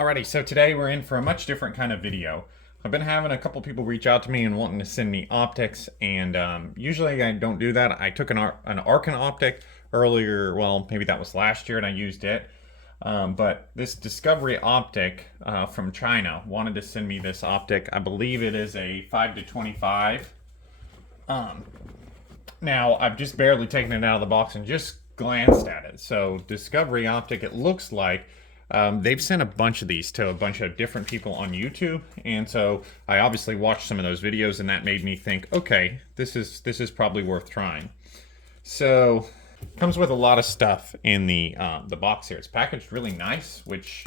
Alrighty, so today we're in for a much different kind of video. I've been having a couple people reach out to me and wanting to send me optics, and usually I don't do that. I took an Arcan optic earlier, well, maybe that was last year, and I used it. But this Discoveryopt from China wanted to send me this optic. I believe it is a 5-25. Now, I've just barely taken it out of the box and just glanced at it. So Discoveryopt, it looks like they've sent a bunch of these to a bunch of different people on YouTube, and so I obviously watched some of those videos, and that made me think, okay, this is probably worth trying. So comes with a lot of stuff in the box here. It's packaged really nice, which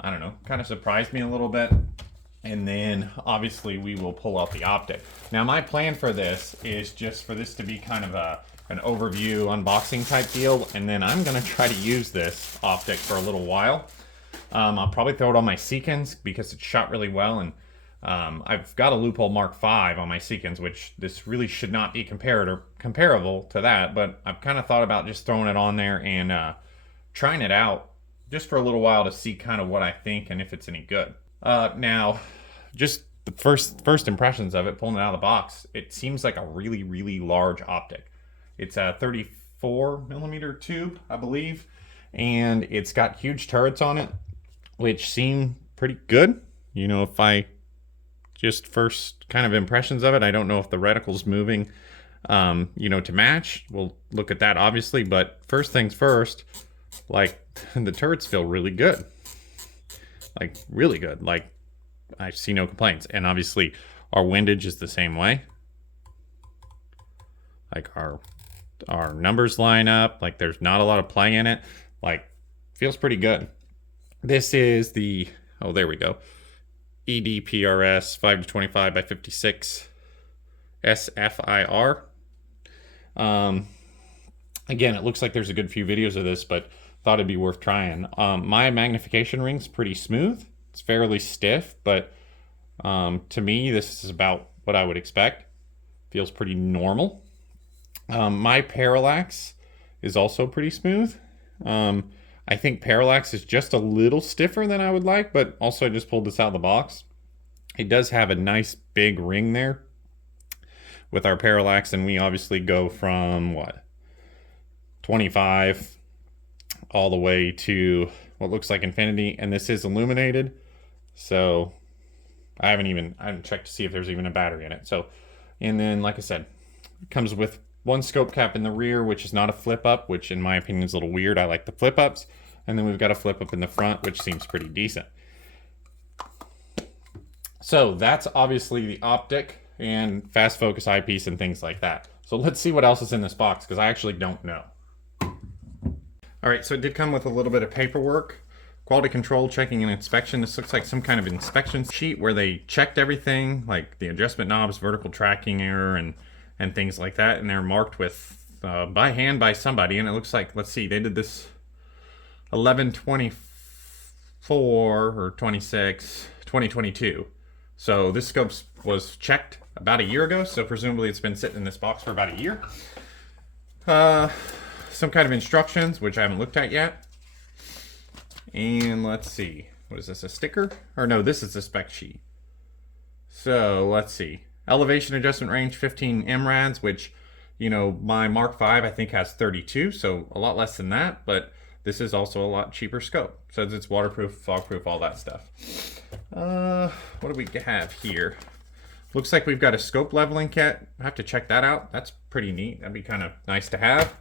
I don't know, kind of surprised me a little bit. And then obviously we will pull out the optic. Now my plan for this is just for this to be kind of an overview unboxing type deal, and then I'm gonna try to use this optic for a little while. I'll probably throw it on my Seekins because it's shot really well, and I've got a Loophole Mark V on my Seekins, which this really should not be comparable to that, but I've kind of thought about just throwing it on there and trying it out just for a little while to see kind of what I think and if it's any good. Now, just the first impressions of it, pulling it out of the box, it seems like a really, really large optic. It's a 34mm tube, I believe, and it's got huge turrets on it, which seem pretty good. You know, if I just first kind of impressions of it, I don't know if the reticle's moving, you know, to match. We'll look at that obviously, but first things first, like the turrets feel really good. Like really good. Like I see no complaints. And obviously our windage is the same way. Like our numbers line up. Like there's not a lot of play in it. Like feels pretty good. This is the, oh, there we go. ED-PRS 5-25x56 SFIR. Again, it looks like there's a good few videos of this, but thought it'd be worth trying. My magnification ring's pretty smooth. It's fairly stiff, but to me, this is about what I would expect. Feels pretty normal. My parallax is also pretty smooth. I think parallax is just a little stiffer than I would like, but also I just pulled this out of the box. It does have a nice big ring there with our parallax, and we obviously go from what, 25 all the way to what looks like infinity, and this is illuminated, so I haven't checked to see if there's even a battery in it. So, and then like I said, it comes with one scope cap in the rear, which is not a flip up, which in my opinion is a little weird. I like the flip ups. And then we've got a flip up in the front, which seems pretty decent. So that's obviously the optic and fast focus eyepiece and things like that. So let's see what else is in this box, because I actually don't know. All right, so it did come with a little bit of paperwork. Quality control, checking and inspection. This looks like some kind of inspection sheet where they checked everything, like the adjustment knobs, vertical tracking error, and things like that. And they're marked with by hand by somebody. And it looks like, let's see, they did this 11/24 or 26, 2022. So this scope was checked about a year ago. So presumably it's been sitting in this box for about a year. Some kind of instructions, which I haven't looked at yet. And let's see, what is this, a sticker? Or no, this is the spec sheet. So let's see. Elevation adjustment range 15 mrads, which, you know, my Mark V I think has 32, so a lot less than that, but this is also a lot cheaper scope. Says it's waterproof, fogproof, all that stuff. What do we have here? Looks like we've got a scope leveling kit. I have to check that out. That's pretty neat. That'd be kind of nice to have.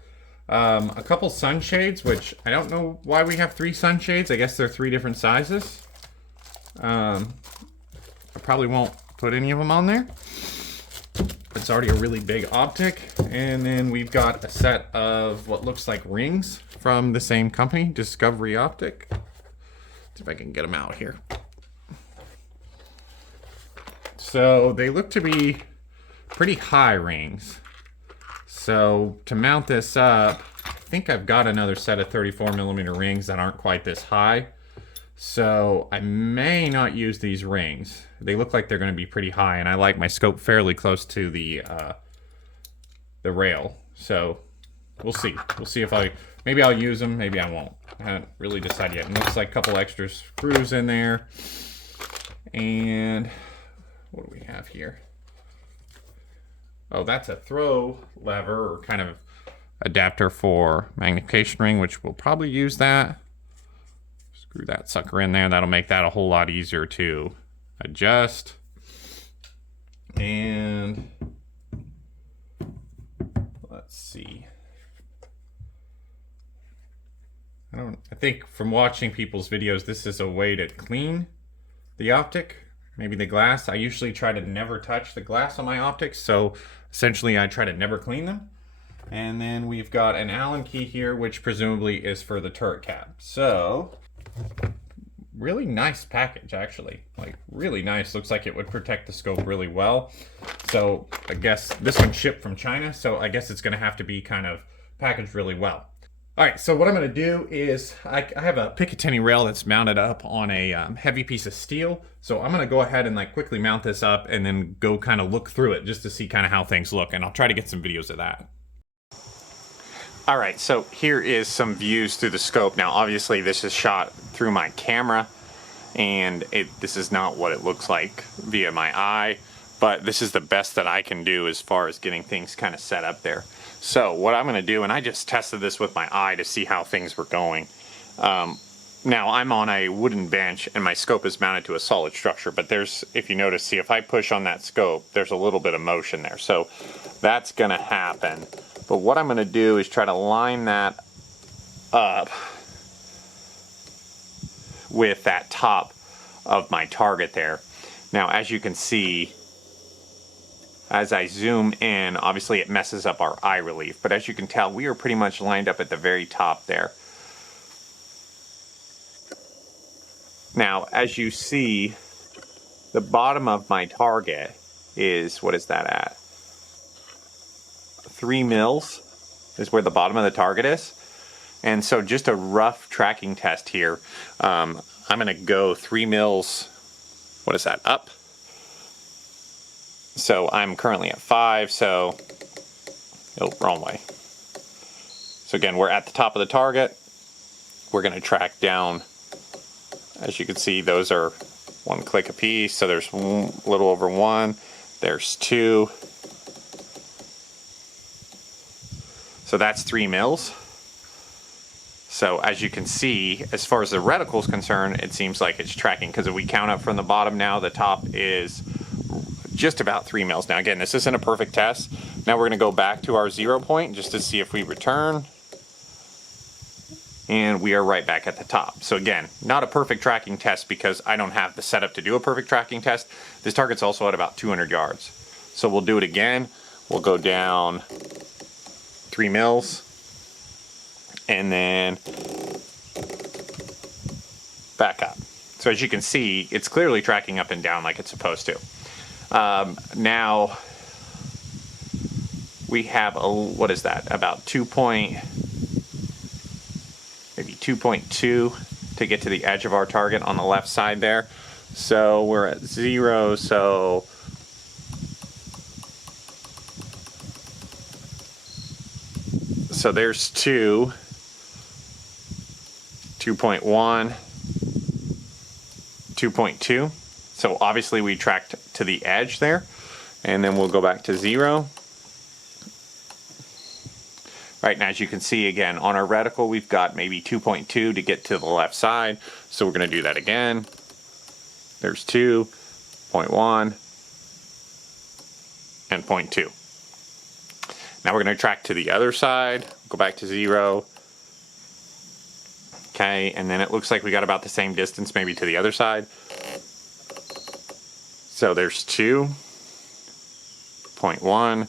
A couple sunshades, which I don't know why we have 3 sunshades. I guess they're 3 different sizes. I probably won't put any of them on there. It's already a really big optic. And then we've got a set of what looks like rings from the same company, Discoveryopt. See if I can get them out here. So they look to be pretty high rings. So to mount this up, I think I've got another set of 34mm rings that aren't quite this high. So I may not use these rings. They look like they're going to be pretty high, and I like my scope fairly close to the rail. So we'll see. We'll see if maybe I'll use them, maybe I won't. I haven't really decided yet. It looks like a couple extra screws in there. And what do we have here? Oh, that's a throw lever, or kind of adapter for magnification ring, which we'll probably use that. Screw that sucker in there. That'll make that a whole lot easier to adjust. And let's see. I think from watching people's videos, this is a way to clean the optic, maybe the glass. I usually try to never touch the glass on my optics, so essentially I try to never clean them. And then we've got an Allen key here, which presumably is for the turret cap. So, really nice package, actually. Like, really nice. Looks like it would protect the scope really well. So, I guess this one shipped from China, so I guess it's going to have to be kind of packaged really well. Alright, so what I'm going to do is, I have a Picatinny rail that's mounted up on a heavy piece of steel. So I'm going to go ahead and like quickly mount this up and then go kind of look through it just to see kind of how things look. And I'll try to get some videos of that. Alright, so here is some views through the scope. Now obviously this is shot through my camera, and this is not what it looks like via my eye, but this is the best that I can do as far as getting things kind of set up there. So what I'm going to do, and I just tested this with my eye to see how things were going. Now I'm on a wooden bench and my scope is mounted to a solid structure, but there's, if you notice, see if I push on that scope, there's a little bit of motion there. So that's going to happen. But what I'm going to do is try to line that up with that top of my target there. Now as you can see, as I zoom in, obviously it messes up our eye relief, but as you can tell, we are pretty much lined up at the very top there. Now, as you see, the bottom of my target is, what is that at? 3 mils is where the bottom of the target is. And so just a rough tracking test here. I'm gonna go 3 mils, what is that, up? So I'm currently at 5, so, oh, wrong way. So again, we're at the top of the target. We're going to track down. As you can see, those are 1 click a piece, so there's a little over 1. There's 2. So that's 3 mils. So as you can see, as far as the reticle is concerned, it seems like it's tracking, because if we count up from the bottom now, the top is just about 3 mils. Now again, this isn't a perfect test. Now we're going to go back to our 0 point just to see if we return. And we are right back at the top. So again, not a perfect tracking test because I don't have the setup to do a perfect tracking test. This target's also at about 200 yards. So we'll do it again. We'll go down 3 mils. And then back up. So as you can see, it's clearly tracking up and down like it's supposed to. Now we have a, what is that, about 2.2 to get to the edge of our target on the left side there. So we're at 0, so there's 2, 2.1, 2.2. So obviously we tracked to the edge there, and then we'll go back to 0. Right, and as you can see again, on our reticle we've got maybe 2.2 to get to the left side, so we're going to do that again. There's 2, 0.1, and 0.2. Now we're going to track to the other side, go back to 0. Okay, and then it looks like we got about the same distance maybe to the other side. So there's 2, 0.1,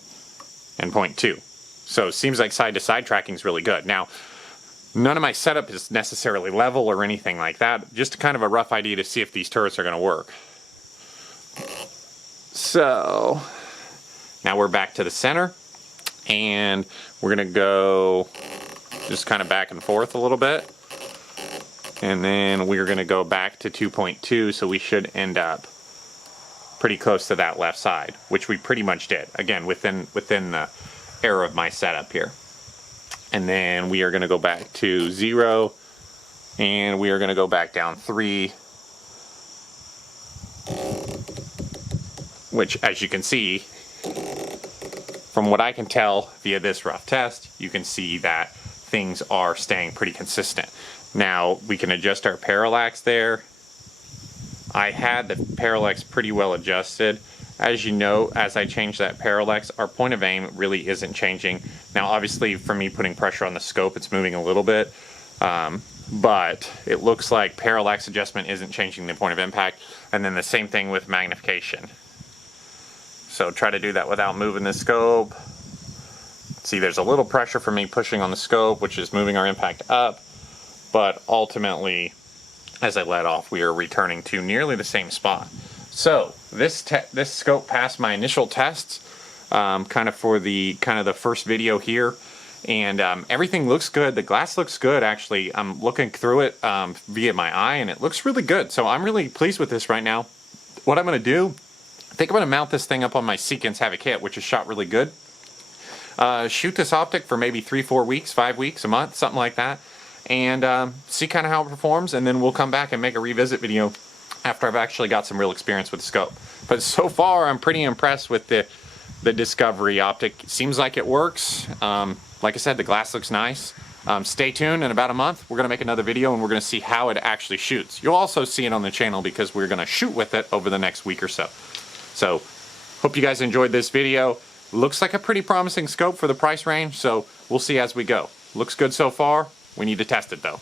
and 0.2. So it seems like side-to-side tracking is really good. Now, none of my setup is necessarily level or anything like that. Just kind of a rough idea to see if these turrets are going to work. So now we're back to the center, and we're going to go just kind of back and forth a little bit. And then we're going to go back to 2.2, so we should end up pretty close to that left side, which we pretty much did. Again, within the error of my setup here. And then we are going to go back to 0, And we are going to go back down 3, which, as you can see, from what I can tell via this rough test, you can see that things are staying pretty consistent. Now, we can adjust our parallax there. I had the parallax pretty well adjusted. As you know, as I change that parallax, our point of aim really isn't changing. Now, obviously, for me putting pressure on the scope, it's moving a little bit. But it looks like parallax adjustment isn't changing the point of impact. And then the same thing with magnification. So try to do that without moving the scope. See, there's a little pressure from me pushing on the scope, which is moving our impact up. But ultimately, as I let off, we are returning to nearly the same spot. So this scope passed my initial tests, kind of the first video here. And everything looks good. The glass looks good, actually. I'm looking through it via my eye, and it looks really good. So I'm really pleased with this right now. What I'm going to do, I think I'm going to mount this thing up on my Sequence Havoc kit, which is shot really good. Shoot this optic for maybe 3-4 weeks, 5 weeks, a month, something like that. And see kind of how it performs, and then we'll come back and make a revisit video after I've actually got some real experience with the scope. But so far, I'm pretty impressed with the Discovery optic. It seems like it works. Like I said, the glass looks nice. Stay tuned. In about a month, we're going to make another video, and we're going to see how it actually shoots. You'll also see it on the channel because we're going to shoot with it over the next week or so. So, hope you guys enjoyed this video. Looks like a pretty promising scope for the price range, so we'll see as we go. Looks good so far. We need to test it, though.